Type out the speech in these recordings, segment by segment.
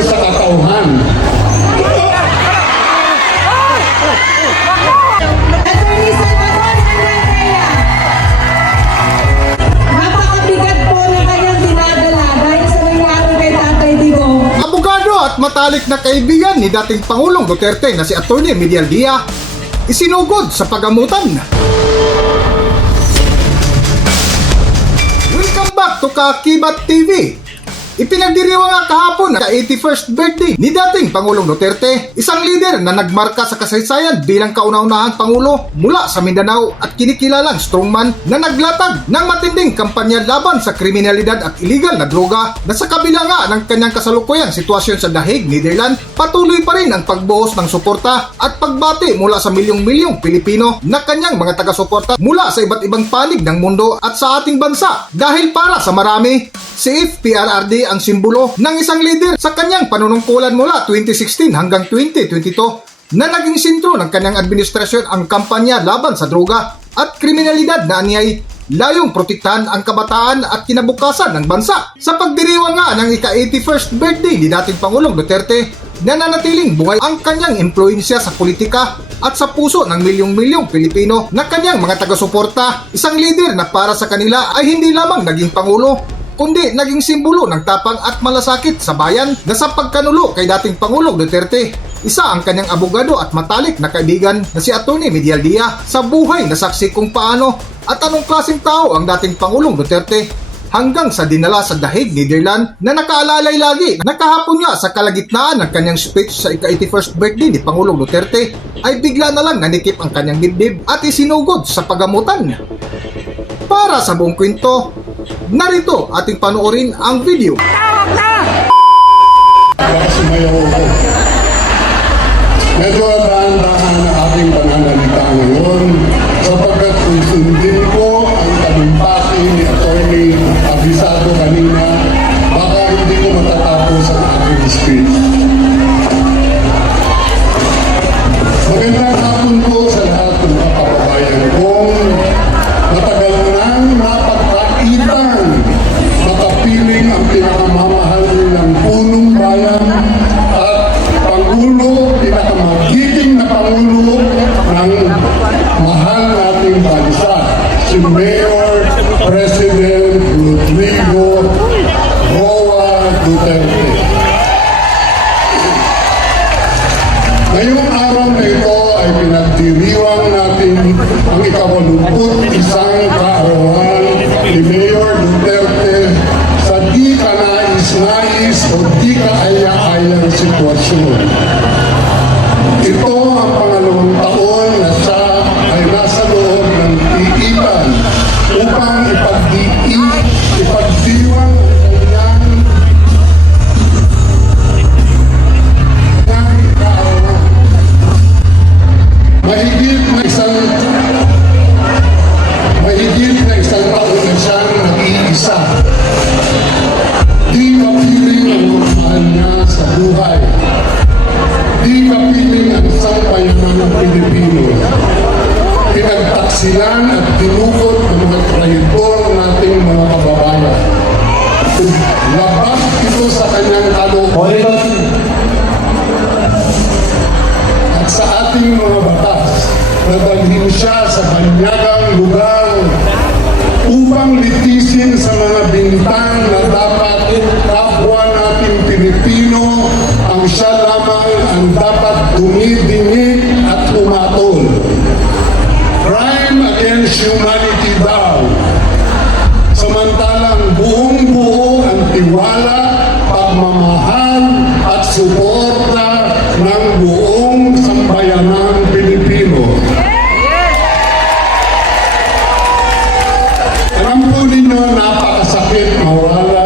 sa katauhan. Attorney Salvador Andrea, napakabigat po ng kanyang dinadala dahil sa nangyari kay Tatay Digong. Abogado at matalik na kaibigan ni dating Pangulong Duterte na si Atty. Medial Dia isinugod sa pagamutan. Welcome back to Kakibat TV. Ipinagdiriwang nga kahapon na 81st birthday ni dating Pangulong Duterte, isang leader na nagmarka sa kasaysayan bilang kauna-unahang Pangulo mula sa Mindanao at kinikilalang strongman na naglatag ng matinding kampanya laban sa kriminalidad at illegal na droga na sa kabila nga ng kanyang kasalukuyang sitwasyon sa The Hague, Netherlands, patuloy pa rin ang pagbuhos ng suporta at pagbati mula sa milyong-milyong Pilipino na kanyang mga taga-suporta mula sa iba't ibang panig ng mundo at sa ating bansa dahil para sa marami, si FPRRD ang simbolo ng isang leader sa kanyang panunungkulan mula 2016 hanggang 2022 na naging sentro ng kanyang administrasyon ang kampanya laban sa droga at kriminalidad na anyay layong protektahan ang kabataan at kinabukasan ng bansa. Sa pagdiriwang nga ng ika-81st birthday ni dating Pangulong Duterte, nananatiling buhay ang kanyang impluensya sa politika at sa puso ng milyong-milyong Pilipino na kanyang mga taga-suporta. Isang leader na para sa kanila ay hindi lamang naging Pangulo, kundi naging simbolo ng tapang at malasakit sa bayan na sa pagkanulo kay dating Pangulong Duterte. Isa ang kanyang abogado at matalik na kaibigan na si Atty. Medial Dia sa buhay na saksi kung paano at anong klaseng tao ang dating Pangulong Duterte hanggang sa dinala sa The Hague, Netherlands na nakaalalay lagi na kahapon nga sa kalagitnaan ng kanyang speech sa ika-81st birthday ni Pangulong Duterte ay bigla na lang nanikip ang kanyang dibdib at isinugod sa pagamutan. Para sa buong kwento, narito ating panoorin ang video. Baka sumayaw ako. Medyo dahan-dahan na aking pananalita ngayon sapagkat susundin ko ang talumpati ni Atty. Abisado kanina, baka hindi ko matatapos ang aking speech. Magandang hapon po sa lahat ng mga kababayan kong matagal nang napagkaitan makapiling ang pinakamamahal ng punong bayan at Pangulo, pinakamagiging na Pangulo ng mahal nating bansa, si Mayor President Rodrigo Roa Duterte. Ngayong araw na ito ay pinagdiriwang natin ang ika-81 kaarawan ni Mayor Duterte sa di kanais-nais o di kaaya-ayang sitwasyon. Ito ang pangalawang taon na siya ay nasa loob ng tiitan upang ipagdiwang ang kanyang kaarawan. Mahigit na isang taon na siyang nag-iisa. Di mapiling ang mahal niya sa buhay. Di mapiling ang sampayanan ng Pilipino. Pinagtaksilan at tinukot ng mga traidor nating mga kababayan. Labas ito sa kanyang kalooban at sa ating mga batas na dalhin siya sa banyagang lugar upang litisin sa mga bintang na dapat kapwa nating Pilipino ang siya lamang ang dapat dumidingig at umatol. Crime against humanity daw. Samantalang buong-buo ang tiwala, pagmamahal at suporta ng buong sambayanang Pilipino. Alam po ninyo, napakasakit mawala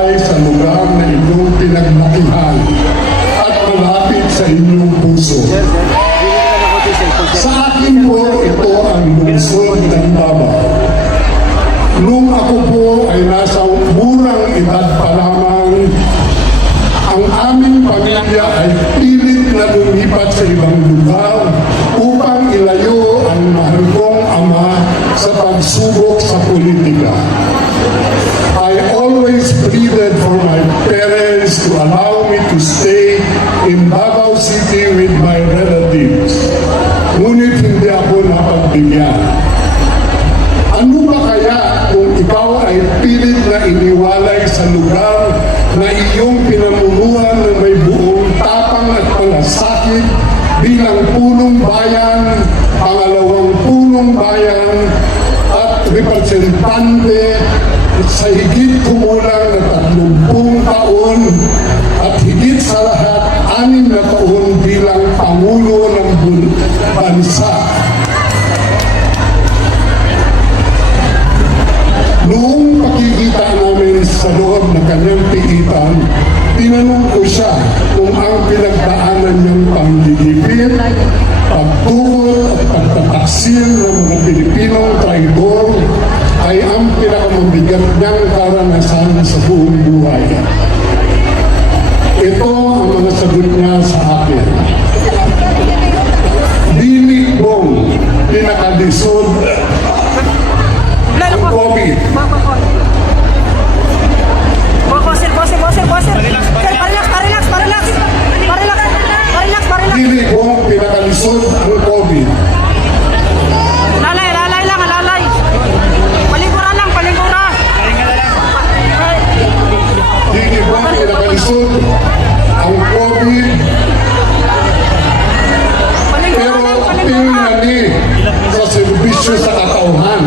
sa higit kumulang na 30 taon at higit sa lahat 6 na taon bilang Pangulo ng bansa. Noong pakikita namin sa loob ng kanyang piitan, tinanong ko siya kung ang pinagdaanan niyang panglilipit, pagtukol at pagtataksil ng mga Pilipinong traidor ay ang pinakamabigat niyang karanasan sa buong buhay. Ito ang mga sagot niya sa akin. Dili kong pinakalisod ang COVID. Dili kong pinakalisod ang COVID. Dili kong pinakalisod ang COVID. Pero pinani sa serbisyo sa katauhan.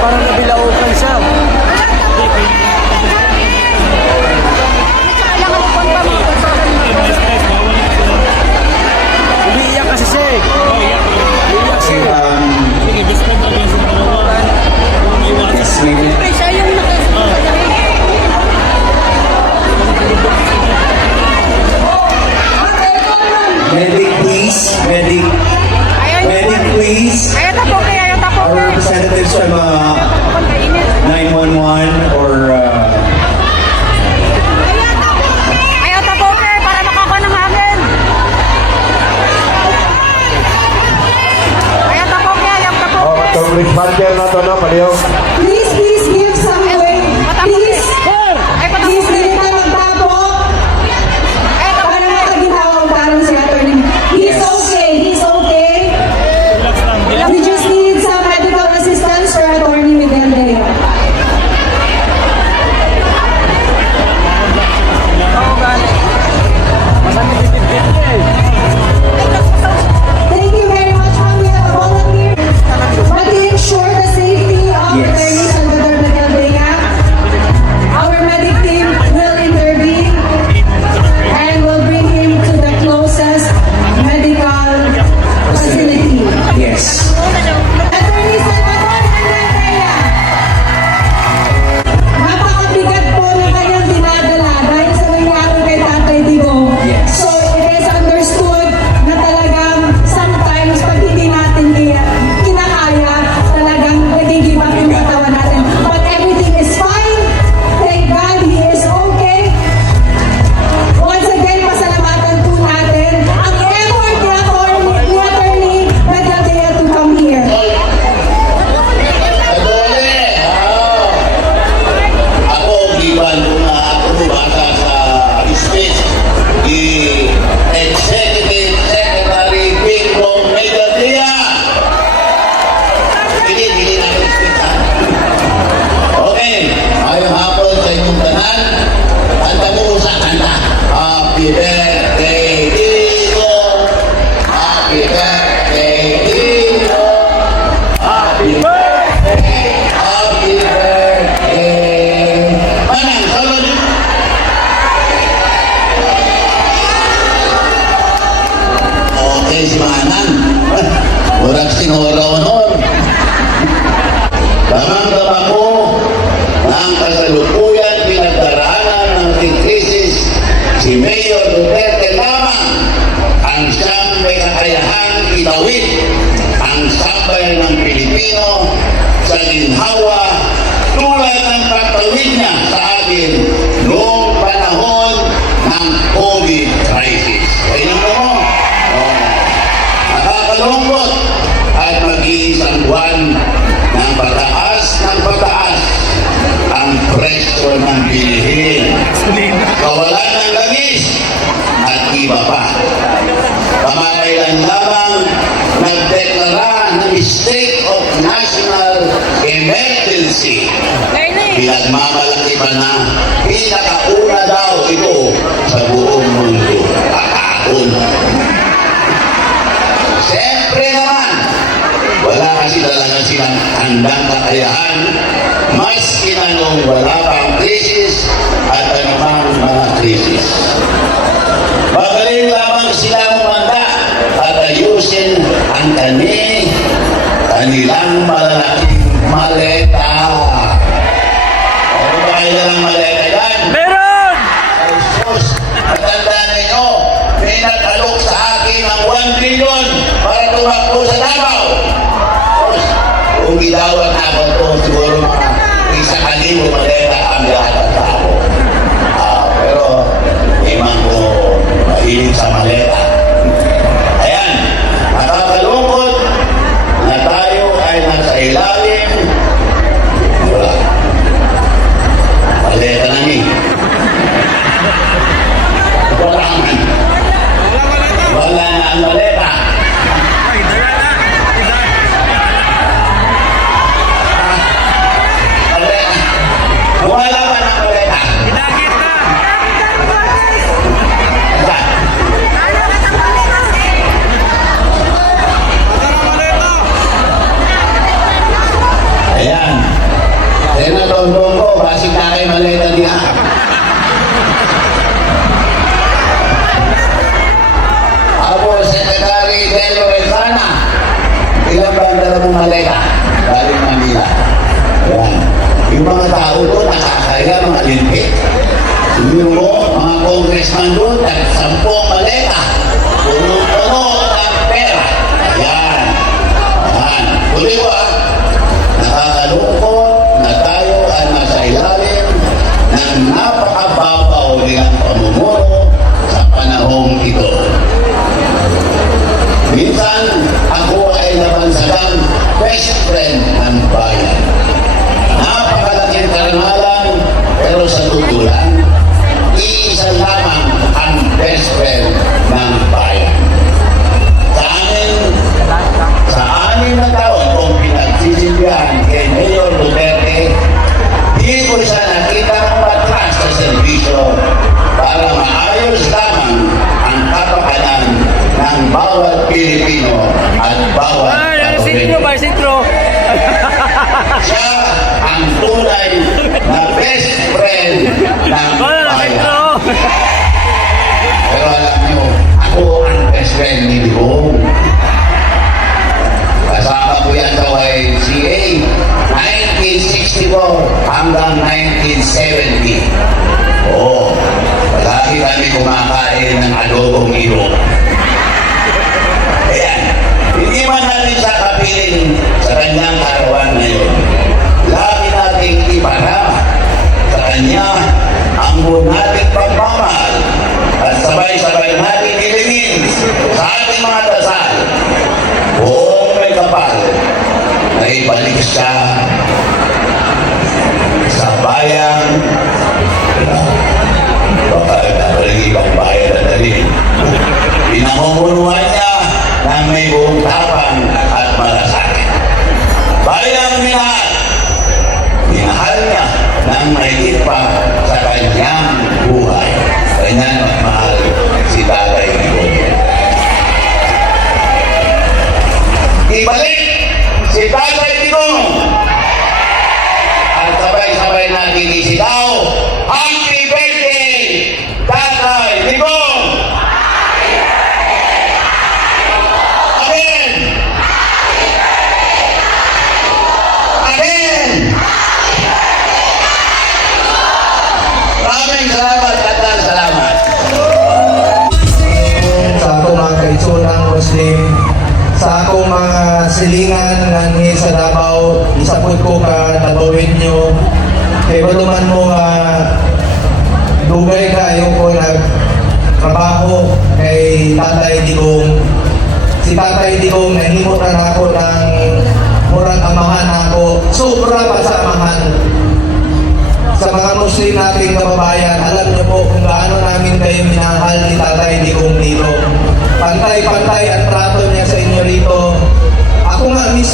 Parang nabilaukan siya. Umiiyak kasi siya eh. Umiiyak siya. Medic, please. Medic. Medic, please. Our representatives from 911 or Responder na to, no? Paliw. Please give some way. Please hindi tayo magtabok. Para makaginawang parang si attorney. He's okay. We just need some medical assistance for attorney Miguel Dea. Thank you very much, ma'am. We have a volunteer. But to ensure the safety of Yes. attorney Salvador Miguel Dea, our medic team will intervene and will bring him to the closest medical facility. yes. Attorney Salvador Miguel Dea, napakabigat po ng kanyang dinadala dahil sa nangyari kay Tatay Digong. Yes. So it is understood na talagang sometimes pag hindi natin kinakaya, talagang nagiging up yung katawan natin. But everything is fine. Thank God he is okay. Once again, pasalamatan po natin ang effort ni attorney Miguel Dea to come here. Ako, giban kung ako basa sa speech ni Executive Secretary Bingbong Megadia. Dili natin speech ha. Okay, ayong hapon sa inyong tanan. Kanta mo sa kanta. Happy birthday, Digo. Happy birthday, Digo. Happy birthday. Happy birthday. Manang, solo niyo. Okay, si Manang. Murag sinora-honor. Damang-dama ko ng kasalukuyan pinagdaraanan ng krisis si Mayor Duterte lamang ang siyang may kakayahang itawid ang sabay ng Pilipino sa ginhawa tulad ng pagtawid niya sa atin noong panahon ng COVID crisis. Ayun mo mo. Nakakalungkot at mag-iisang buwan ng pataas ang presyo ng bilihin. Kawalan ng langis at iba pa. ang state of national emergency. Pinagmamalaki pa na pinakauna daw ito sa buong mundo. Kakakon. Siyempre naman, wala kasi talaga silang handang kakayahan, maski na nung wala pang krisis at anumang mga krisis. Magaling lamang silang manda at ayusin ang kanilang malalaking maleta. Ano ba kayo ng maleta yan? Meron! Ay sus, matandaan ninyo, may natalok sa akin ng 1 billion para tumakbo sa Davao. Sus, kung gidawat ako to, siguro mga 1,000 maleta ang lahat ng tao. Pero, imang ko mahilig sa maleta. Ayan, nakakalungkot na tayo ay nasa ilalim. Wala. Maleta na ni. Wala man. Wala na ang maleta. Ay, dala na! Maleta. Wala man ang maleta. Inagit na! Saan? Ayan. Senator Bongo, basig na kayo maleta niya. Ako, Secretary Delio Elcana. Ilan ba ang dala mong maleta? Galing Manila. Ayan. Yung mga tao doon, nakakaya mga limpit. Sabihin mo, mga congressman doon, 10 maleta. Puno-puno ng pera. Ayan. Ayan. Tuloy ko nakakalungkot na tayo ay nasa ilalim ng napakababaw nilang pamumuno sa panahong ito. Minsan, ako ay nabansagang best friend ng bayan. Napakalaking karangalan, pero sa tutulan, iisa lamang ang best friend ng bayan. Sa anim na taon kong pinagsisilbihan kay Mayor Duterte, di ko siya nakita matras sa serbisyo para maayos lamang ang kapakanan ng bawat Pilipino at bawat Sintro ba? Sintro! siya ang tunay na best friend ng Wala na, bayan. Sintro! Pero alam niyo, ako ang best friend ni Digong. Kasama ko yan sa YMCA 1964 hanggang 1970. Oo, palagi kami kumakain ng adobong ilong. Ayan, hindi man natin siya kapiling sa kanyang karawan ngayon. Lagi nating iparama sa kanya ang buong nating pagmamahal at sabay-sabay nating ilingin sa ating mga dasal. Buong may kapal na ibalik siya sa bayan. Baka nabalik ibang bayan na dali. Pinamumunuan niya ng may buong tapang at malasakit. Bayang minahal. Minahal niya ng mahigit pa sa kanyang buhay. Kanyang magmahal si Tatay Digong. Ibalik si Tatay Digong at sabay-sabay natin isigaw, Happy Birthday, Tatay Digong! Amen! Amen! Maraming salamat at salamat. Sa akong mga kaitsunang Muslim, sa akong mga silingan ng sa Davao, isapot ko ka tabawin nyo. Kaya ba naman mo dugay ka ayoko nagtrabaho kay Tatay Digong. Si Tatay Digong nahimutan ako ng murang amahan ako. Sobra pa sa amahan. Sa mga Muslim nating kababayan, alam niyo po kung gaano namin kayo minahal ni Tatay Digong dito. Pantay-pantay ang trato niya sa inyo rito. Ako nga mismo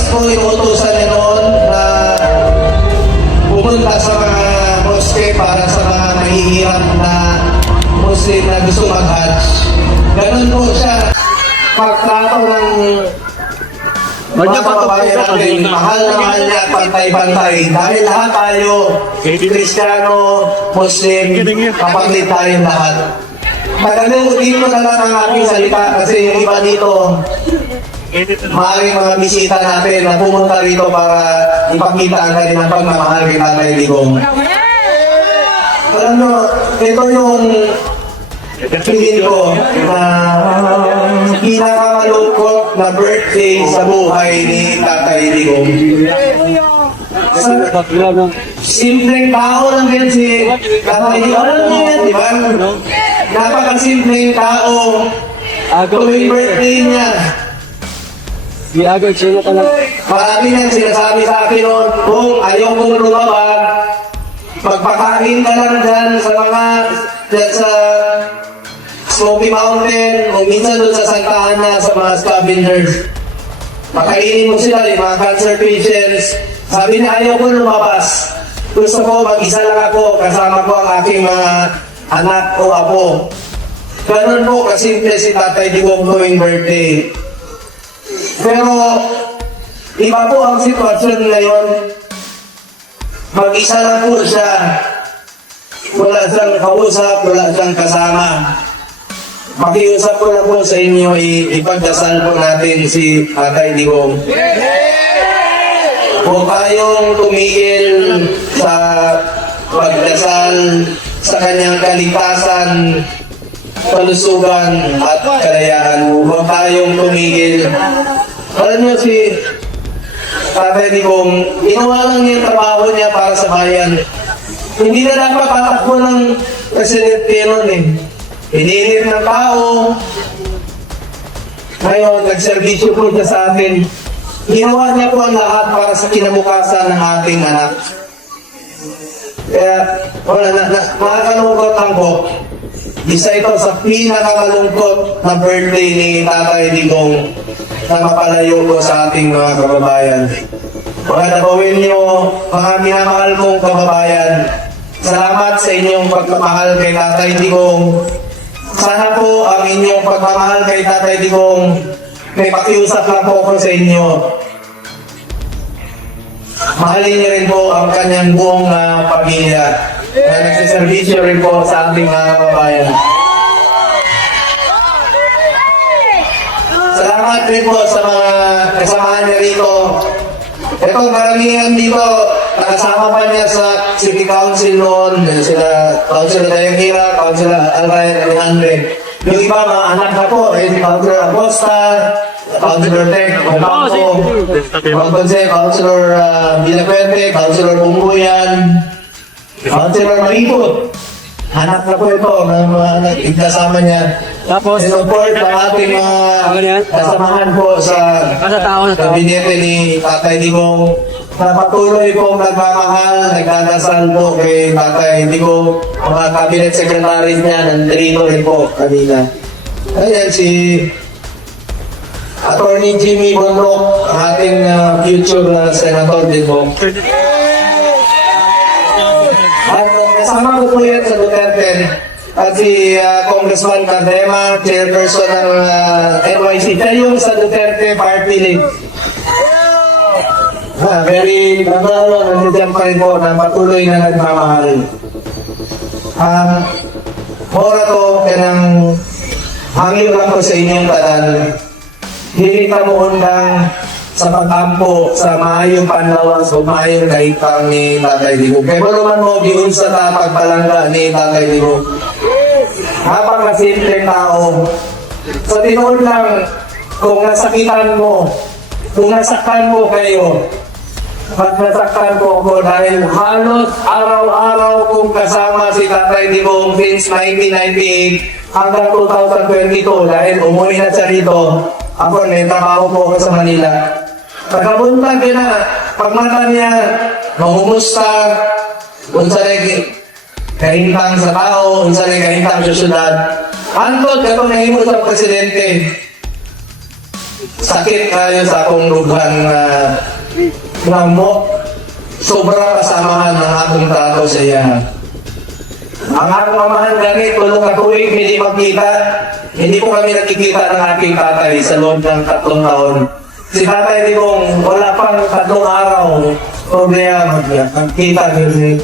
mga kababayan natin, mahal na mahal niya at pantay-pantay. Dahil lahat tayo, Kristiyano, Muslim, kapatid tayong lahat. Talagang dito na lang ang aking salita kasi yung iba dito, maaaring mga bisita natin na pumunta rito para ipakita ang kanilang pagmamahal kay Tatay Digong. Alam nyo, ito yung tingin ko na pinakamalungkot na birthday sa buhay ni Tatay Digong. Simpleng tao lang din si Tatay Digong. Alam niyo yan, di ba? Napakasimpleng tao. Tuwing birthday niya. Marami nang sinasabi sa akin noon, kung ayaw kong lumabag, magpakain ka lang dyan sa mga, dyan sa Smoky Mountain, o minsan doon sa Santa Ana, sa mga scavengers. Pakainin mo sila, yung mga cancer patients. Sabi niya, ayaw ko lumabas. Gusto ko, mag-isa lang ako, kasama ko ang aking mga anak o apo. Ganun po kasimple si Tatay Digong tuwing birthday. Pero, iba po ang sitwasyon ngayon. Mag-isa lang po siya. Wala siyang kausap, wala siyang kasama. Makiusap ko na po sa inyo, ipagdasal po natin si Tatay Digong. Huwag tayong tumigil sa pagdasal sa kanyang kaligtasan, kalusugan at kalayaan. Huwag tayong tumigil. Alam niyo si Tatay Digong, ginawa lang niya yung trabaho niya para sa bayan. Hindi na dapat tatakbo ng presidente nun eh. Hinihilir ng tao. Ngayon, nagservisyo po siya sa atin. Ginawa niya po ang lahat para sa kinabukasan ng ating anak. Kaya, makakalungkot lang po. Isa ito sa pinakamalungkot na birthday ni Tatay Digong na mapalayo ko sa ating mga kababayan. Mga nabawin niyo, mga minamahal kong kababayan, salamat sa inyong pagmamahal kay Tatay Digong. Sana po ang inyong pagmamahal kay Tatay Digong, may pakiusap lang po ako sa inyo. Mahalin niyo rin po ang kanyang buong pamilya na nagsiservisyo rin po sa ating mga kababayan. Salamat rin po sa mga kasamahan niya rito. Ito, maramihan dito, nakasama pa niya sa City Council noon, sila Councilor Dayang-Hira, Councilor Alvain Alejandre. Yung iba, mga anak na po, si Councilor Acosta, Councilor Tech, Councilor Villapuente, Councilor Bumbuyan, Councilor Maripot. Anak na po ito, ng mga anak, ikasama niya. Tapos, support ang ating mga kasamahan po sa kabinete ni Tatay Digong na patuloy pong nagmamahal, nagdadasal po kay Tatay Digong. Mga cabinet secretaries niya, nandito rin po kanina. Ayan si Attorney Jimmy Bonroc, ang ating future senator din po. At kasama ko po yan sa Duterte. At si Congressman Cardema, chairperson ng NYC. Siya yung sa Duterte Party League. Very nandiyan pa rin po na patuloy na nagmamahal. Mora to, kanang hangin lang ko sa inyong tanan. Hindi ka mo undang sa pag-ampo sa maayong panlawan sa maayong kahitang ni Tatay Digong. Kaya mo naman mo giun sa pagpalangga ni Tatay Digong. Habang kasimpleng tao, sa tinood lang, kung nasakitan mo, kung nasaktan mo kayo, pag nasaktan ko ako dahil halos araw-araw kong kasama si Tatay Digong since 1998 hanggang 2022 dahil umuwi na siya rito. Ako, may trabaho po ako sa Manila. Pagkabuntag yun na, pagmata niya, mahumusta, unsa rin kahintang sa tao, unsa rin kahintang sa syudad. Antod ka kung nahimo sa presidente, sakit kayo sa akong lugan na mo, sobra kasamahan ng akong trato sa iya. Ang akong mamahan ganit, tulong na tuwing hindi magkita, hindi po kami nakikita ng aking tatay sa loob ng 3 taon. si Tatay Digong, wala pang 3 araw, problema magkita ni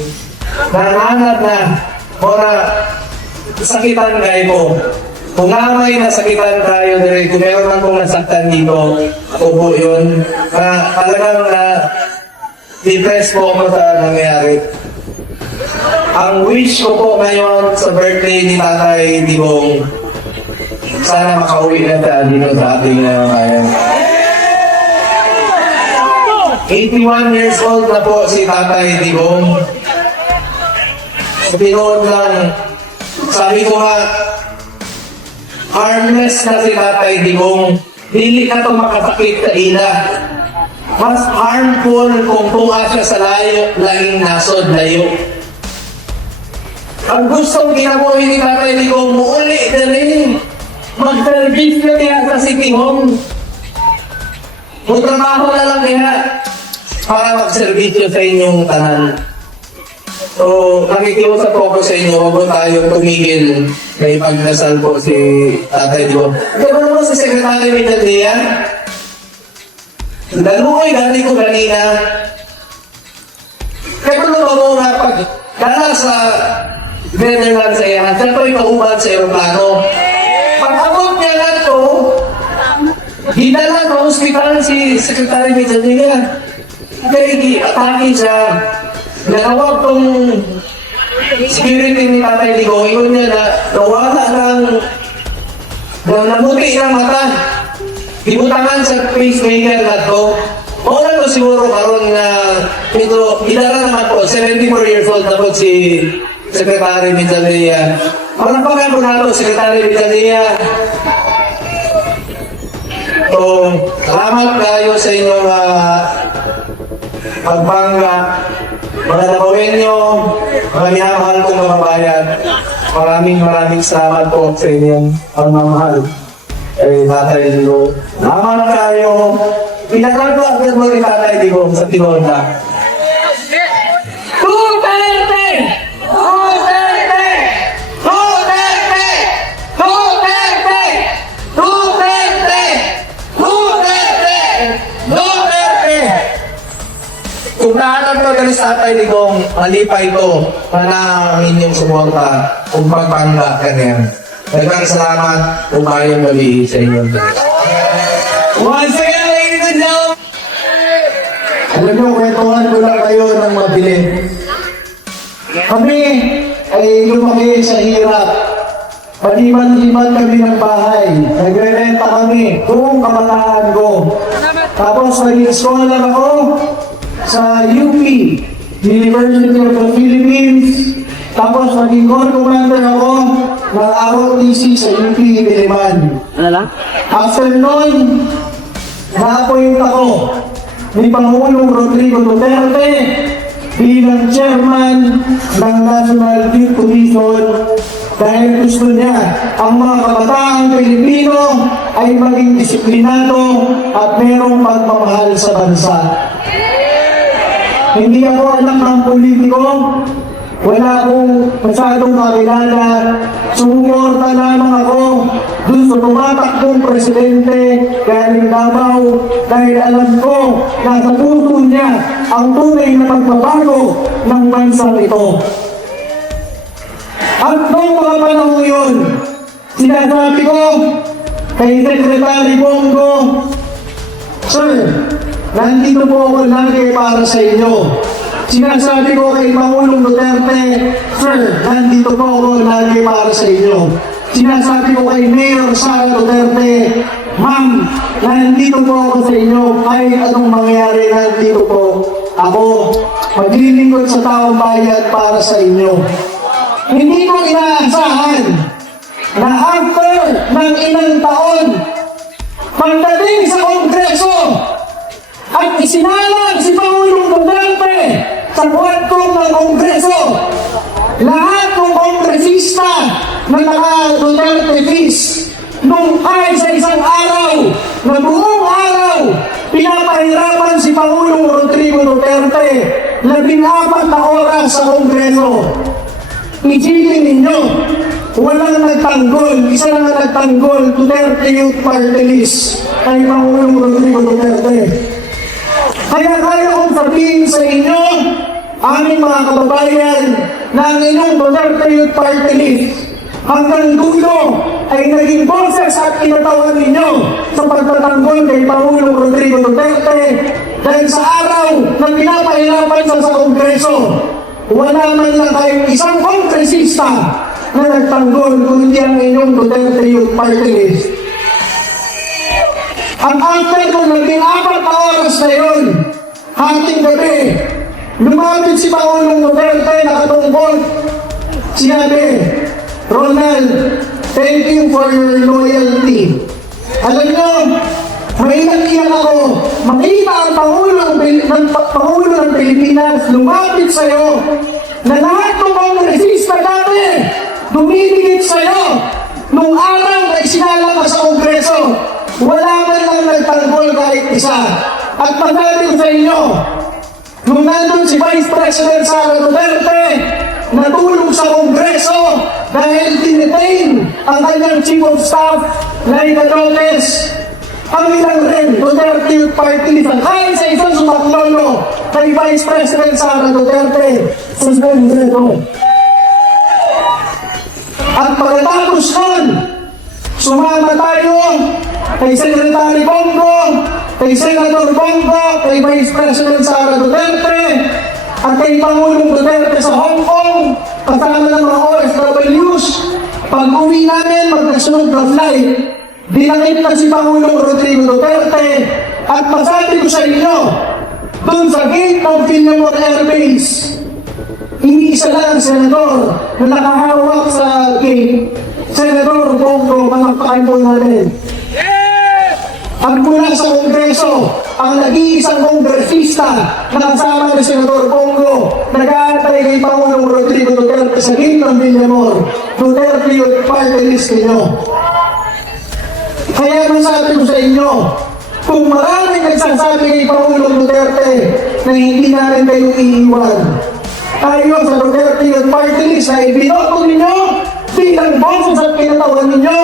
nananat na, muna sakitan kayo mo. Kung namay nasakitan tayo, kung meron man kong nasaktan dito, ako po yun, na talagang depressed po ako sa nangyari. Ang wish ko po ngayon sa birthday ni Tatay Digong, sana makauwi na tayo dito sa ating bayan. 81 years old na po si Tatay Digong. Sa pinood lang, sabi ko nga, harmless na si Tatay Digong. Dili ka ito makasakit sa ila. Mas harmful kung tuwa siya sa layo, laing nasod, layo. Ang gustong ginabuhi ni Tatay Digong, muuli na rin. Mag-service na niya sa City Hall. Magtrabaho na lang niya para mag-servisyo sa inyong tanan. So, nakikiusap po ako sa inyo, huwag mo tayong tumigil na ipagdasal po si Tatay Digong. Ito ba naman si Secretary Medallia? Daluoy, dali ko kanina. Kaya kung naman mo nga pag kala sa Netherlands sa iyan, siya po'y kauban sa aeroplano. Pag-abot niya nga ito, dinala sa hospital si Secretary Medallia. Kaya i-atake siya. Nakawag tong security ni Tatay Digong, yun niya na nawala ng namuti ng mata. Dibutangan sa pacemaker na to. Wala to siguro karon na ito, idara naman po, 74 years old na po si Secretary Medallia. Parang po na to, Secretary Medallia. So, salamat kayo sa inyong pagbangga. Mga napawin nyo, mga minamahal kong kababayan. Maraming salamat po sa inyong pagmamahal. Tatay Digong. Salamat kayo. Pinagkato agad mo rin Tatay Digong sa Tinonda. Duterte! Duterte! Duterte! Duterte! Duterte! Duterte! Duterte! Kung nahanap ko ganun sa Tatay Digong, malipay ito na ang inyong sumuwanta kung pagbangga ka niyan. Dagang salamat kung kayong gabi sa inyo. Once again, ladies and gentlemen! Alam nyo, kwentuhan ko lang kayo ng mabili. Kami ay lumaki sa hirap. Paliman-liman kami ng bahay. Nagre-renta kami. Buong kabataan ko. Tapos nag-install lang ako sa UP, University of the Philippines. Tapos naging core commander ako ng ROTC sa UP Diliman. After nun, na-appoint ako ni Pangulong Rodrigo Duterte bilang chairman ng National Youth Commission dahil gusto niya ang mga kabataang Pilipino ay maging disiplinado at merong pagmamahal sa bansa. Hindi ako anak ng politiko, wala akong masyadong kakilala, sumuporta lamang ako dun sa tumatakbong presidente galing Davao dahil alam ko na sa puso niya ang tunay na pagbabago ng bansang ito. At noong mga panahon yun, sinasabi ko kay Secretary Bongo, Sir, nandito po ako lagi para sa inyo. Sinasabi ko kay Pangulong Duterte, Sir, nandito po ako lagi para sa inyo. Sinasabi ko kay Mayor Sara Duterte, Ma'am, nandito po ako sa inyo. Kahit anong mangyari, nandito po ako. Maglilingkod sa taong bayan para sa inyo. Hindi ko inaasahan na after ng ilang taon, pagdating sa Kongreso, at isinalang si Pangulong Duterte sa kwartong ng Kongreso. Lahat ng kongresista na naka-Duterte fees nung ay sa isang araw, na buong araw, pinapahirapan si Pangulong Rodrigo Duterte 14 na oras sa Kongreso. Isipin ninyo, walang nagtanggol. Isa lang ang nagtanggol, Duterte Youth Party List, kay Pangulong Rodrigo Duterte. Kaya kaya kong sabihin sa inyo, aming mga kababayan, na ang inyong Duterte Youth Party List, hanggang dulo ay naging boses at kinatawan ninyo sa pagtatanggol kay Pangulong Rodrigo Duterte dahil sa araw na pinapahirapan sa Kongreso. Wala man lang kayong isang kongresista na nagtanggol kung hindi ang inyong Duterte Youth Party List. Ang after kung naging 4 na oras na yun, hating gabi, lumapit si Pangulong Duterte nakatungkol. Sinabi, Ronald, thank you for your loyalty. Alam nyo, mailang-iyak ako, makita ang Pangulo ng Pilipinas lumapit sa'yo na lahat ng kongresista dati dumidikit sa'yo nung araw na isinalang ka sa Kongreso. Wala man lang nagtanggol kahit isa. At masabi ko sa inyo, nung nandun si Vice President Sara Duterte, natulog sa Kongreso dahil tinitain ang kanyang Chief of Staff, Laika Lopez. Ang ilang rin, Duterte Youth Party List, kahit sa isang sumaklolo kay Vice President Sara Duterte sa Kongreso. At pagkatapos nun, sumama tayo kay Secretary Bongo, kay Senator Bongo, kay Vice President Sara Duterte, at kay Pangulong Duterte sa Hong Kong, kasama ng mga OFWs. Pag-uwi namin, magkasunod na flight, dinakip na si Pangulong Rodrigo Duterte, at masabi ko sa inyo, doon sa gate ng Villamor Air Base, hindi isa lang ang senador na nakahawak sa gate, Senator Bongo, malakpakan po natin. At mula sa Kongreso, ang nag-iisang kongresista na kasama ni Senador Bongo, nag-aantay kay Pangulong Rodrigo Duterte sa gate ng Villamor, Duterte Youth Party List ninyo. Kaya masabi ko sa inyo, kung maraming nagsasabi kay Pangulong Duterte na hindi namin kayo iiwan, tayo sa Duterte Youth Party List na ibinoto ninyo bilang boses at kinatawan ninyo,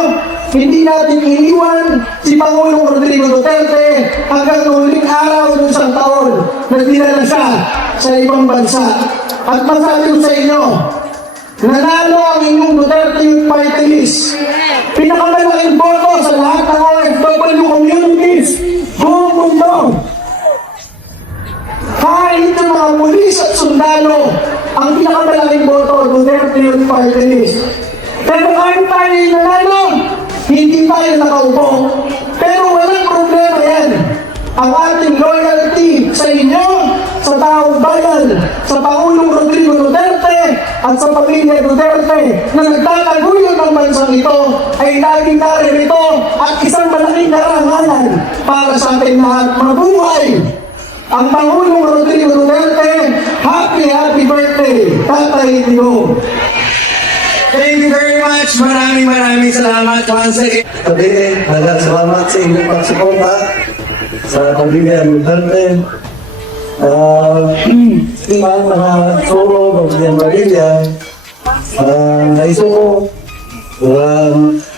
hindi natin iiwan si Pangulong Rodrigo Duterte hanggang huling araw ng isang taon na dinala siya sa ibang bansa. At masabi ko sa inyo, nanalo ang inyong Duterte Youth Party List. Pinakamalaking boto sa lahat ng OFW communities buong mundo. Kahit yung mga pulis at sundalo, ang pinakamalaking boto, Duterte Youth Party List. Pero kahit tayo nanalo, hindi tayo nakaupo. Pero walang problema yan. Ang ating loyalty sa inyo, sa taong bayan, sa Pangulong Rodrigo Duterte at sa pamilya Duterte na nagtataguyod ng bansang ito ay laging naririto at isang malaking karangalan para sa ating lahat. Mabuhay ang Pangulong Rodrigo Duterte. Happy birthday, Tatay Digong. Thank you very much. Maraming salamat once again. Sabihin, salamat sa inyong pagsuporta sa pamilya Duterte. Ang mga suro, mga pamilya, naisuko,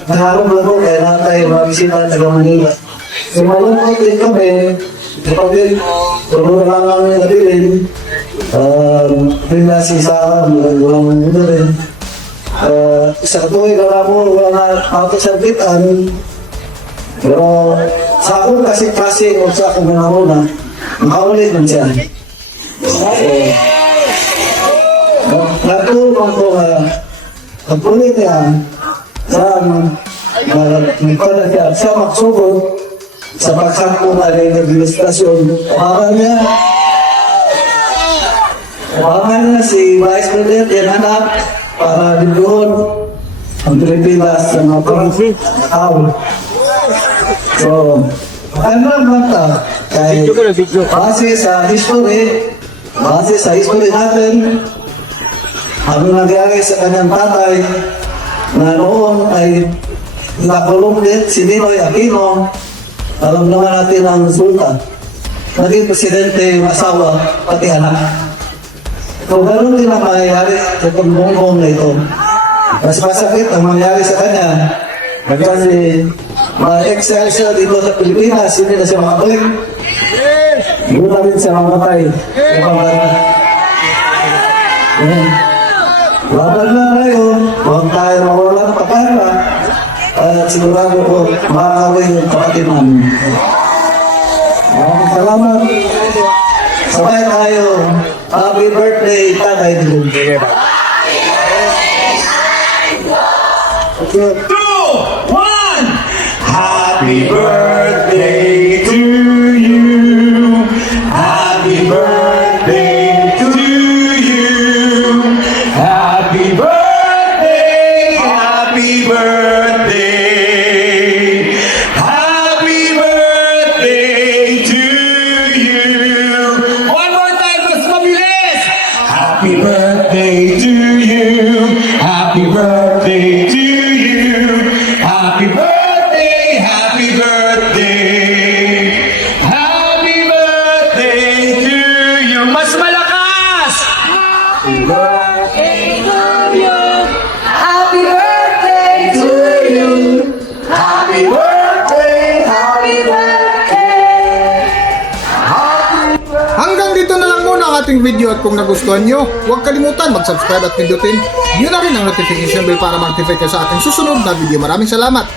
naharap na po kaya natay mga bisita sa Manila. So malungkot din kami, kapag tulungan lang kami nabilin, pinasi sa walang mundo rin. Sa katuloy ka mo, wala ako sa bitan. Pero sa ako kasi o sa akong mga makaulit man siya. Natulong ko pagpulit niya sa nagpada siya sa magsugod sa pagsangko na rin ng administrasyon. Umakan na si Vice President yan anak para doon ang Pilipinas sa mga pang-tao. So, ano naman ito? Base sa history natin, ano nangyari sa kanyang tatay na noon ay nakulong din si Ninoy Aquino, alam naman natin ang resulta. Naging presidente yung asawa, pati anak. So, ganoon din ang mangyayari sa pagbongbong na ito. Mas masakit ang mangyari sa kanya. Kasi ma-excel siya dito sa Pilipinas, hindi na siya makabalik. Hindi na rin siya mamatay. Laban na ngayon, huwag tayo mawala ng kapara. At sigurado ko, makakawin yung kapatid namin. Maraming salamat. Sabay tayo. Happy birthday, Tatay Digong. Happy birthday to you. Happy birthday to you. Happy birthday. Happy birthday. Happy birthday to you. One more time, mas mabilis. Happy birthday to you. Happy birthday to you. Happy birthday. Happy birthday. Happy birthday to you. Mas malakas. Happy birthday to you. Happy birthday to you. Happy birthday. Happy birthday. Hanggang dito na lang muna ang ating video at kung nagustuhan nyo, huwag kalimutan mag-subscribe at pindutin yun na rin ang notification bell para ma-notify kayo sa ating susunod na video. Maraming salamat!